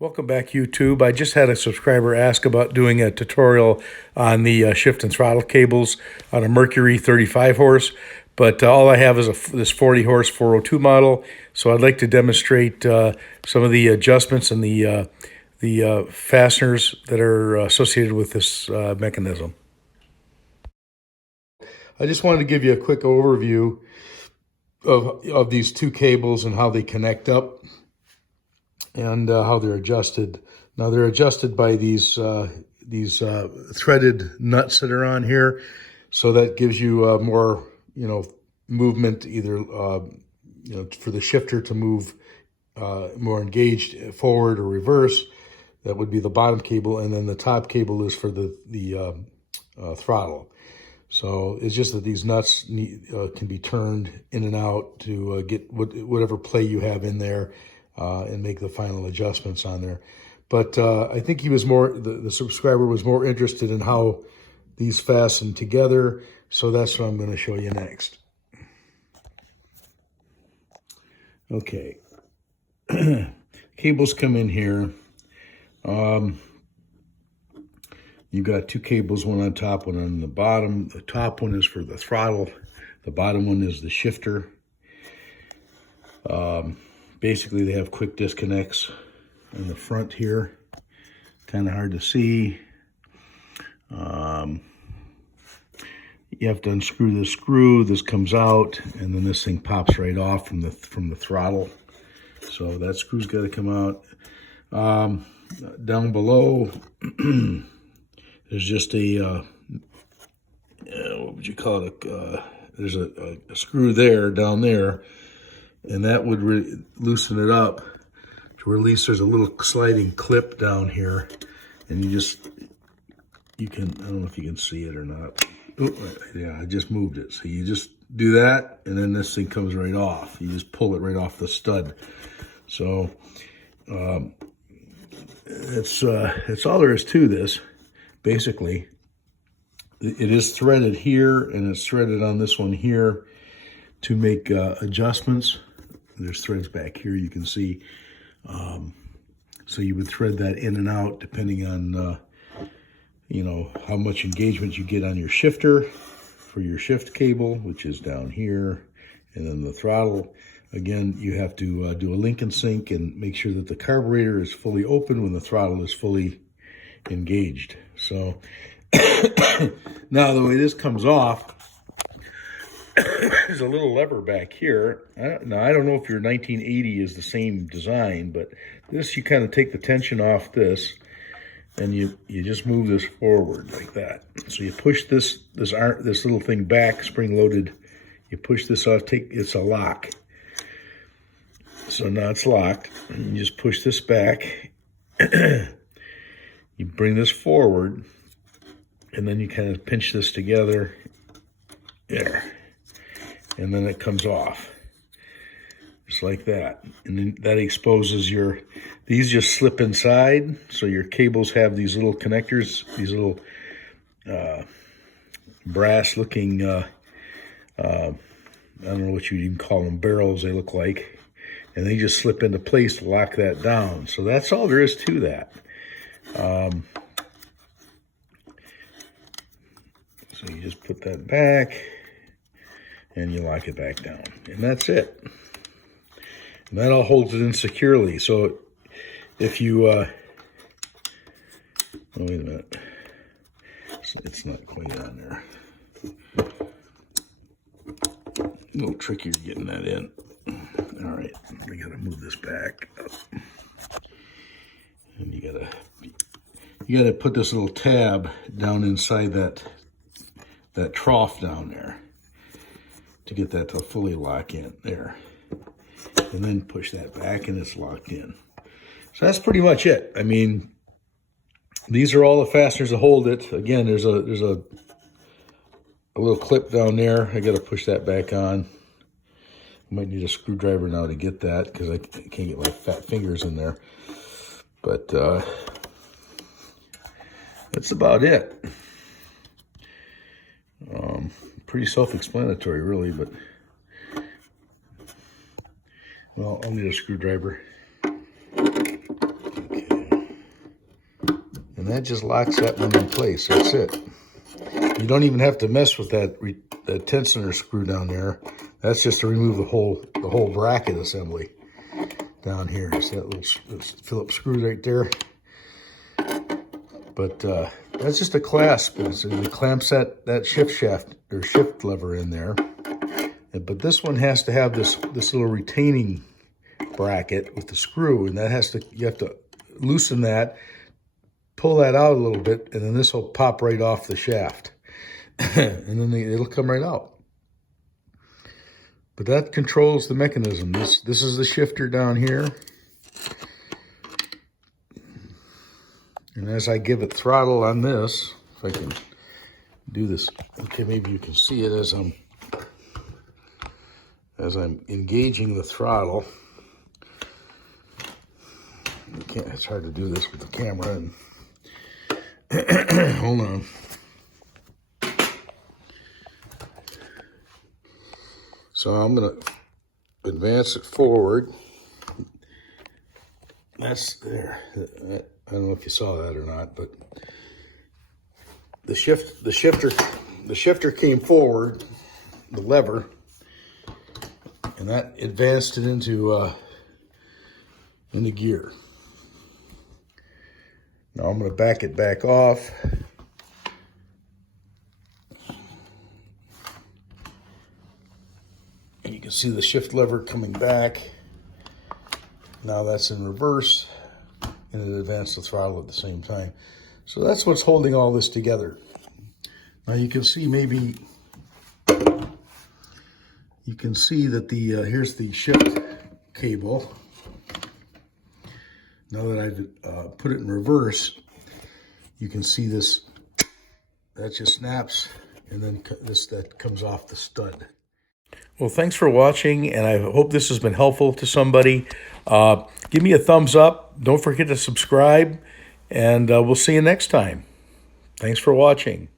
Welcome back, YouTube. I just had a subscriber ask about doing a tutorial on the shift and throttle cables on a Mercury 35 horse, but all I have is this 40 horse 402 model. So I'd like to demonstrate some of the adjustments and the fasteners that are associated with this mechanism. I just wanted to give you a quick overview of these two cables and how they connect up, and how they're adjusted. Now they're adjusted by these threaded nuts that are on here, so that gives you more movement, either for the shifter to move more engaged forward or reverse. That would be the bottom cable, and then the top cable is for the throttle. So it's just that these nuts can be turned in and out to get whatever play you have in there, and make the final adjustments on there. But I think he was the subscriber was more interested in how these fasten together. So that's what I'm going to show you next. Okay. Cables come in here. You've got two cables, one on top, one on the bottom. The top one is for the throttle. The bottom one is the shifter. Basically, they have quick disconnects in the front here. Kind of hard to see. You have to unscrew this screw. This comes out, and then this thing pops right off from the throttle. So that screw's got to come out. Down below, there's just a what would you call it? There's a screw there, down there. And that would loosen it up to release. There's a little sliding clip down here, and you can, I don't know if you can see it or not. Oh, yeah, I just moved it. So you just do that, and then this thing comes right off. You just pull it right off the stud. So it's all there is to this, basically. It is threaded here, and it's threaded on this one here to make adjustments. There's threads back here, you can see. So you would thread that in and out depending on, how much engagement you get on your shifter for your shift cable, which is down here. And then the throttle, again, you have to do a link and sync and make sure that the carburetor is fully open when the throttle is fully engaged. So now the way this comes off, there's a little lever back here. Now, I don't know if your 1980 is the same design, but this, you kind of take the tension off this, and you just move this forward like that. So you push this little thing back, spring-loaded. You push this off, it's a lock. So now it's locked. You just push this back. You bring this forward, and then you kind of pinch this together. There. And then it comes off, just like that. And then that exposes these just slip inside, so your cables have these little connectors, these little brass-looking, I don't know what you'd even call them, barrels they look like, and they just slip into place to lock that down. So that's all there is to that. So you just put that back, and you lock it back down, and that's it. And that all holds it in securely. So if you, oh, wait a minute, it's not quite on there. A little trickier getting that in. All right, we gotta move this back up. And you gotta put this little tab down inside that trough down there to get that to fully lock in there, and then push that back, and it's locked in. So that's pretty much it. I mean, these are all the fasteners that hold it. Again, there's a little clip down there. I got to push that back on. I might need a screwdriver now to get that, because I can't get my fat fingers in there. But that's about it. Pretty self-explanatory, really, but, well, I'll need a screwdriver. Okay. that just locks that one in place. That's it. You don't even have to mess with that tensioner screw down there. That's just to remove the whole bracket assembly down here. It's that little Phillips screw right there. But that's just a clasp. It clamps that shift shaft or shift lever in there. But this one has to have this little retaining bracket with the screw, and you have to loosen that, pull that out a little bit, and then this will pop right off the shaft. And then it'll come right out. But that controls the mechanism. This is the shifter down here. And as I give it throttle on this, if I can do this, okay, maybe you can see it as I'm engaging the throttle. It's hard to do this with the camera. And hold on. So I'm going to advance it forward. That's there. I don't know if you saw that or not, but the shifter came forward, the lever, and that advanced it into gear. Now I'm going to back it back off. And you can see the shift lever coming back. Now that's in reverse, and it advanced the throttle at the same time. So that's what's holding all this together. Now you can see you can see that here's the shift cable. Now that I've put it in reverse, you can see this, that just snaps, and then that comes off the stud. Well, thanks for watching, and I hope this has been helpful to somebody. Give me a thumbs up. Don't forget to subscribe, and we'll see you next time. Thanks for watching.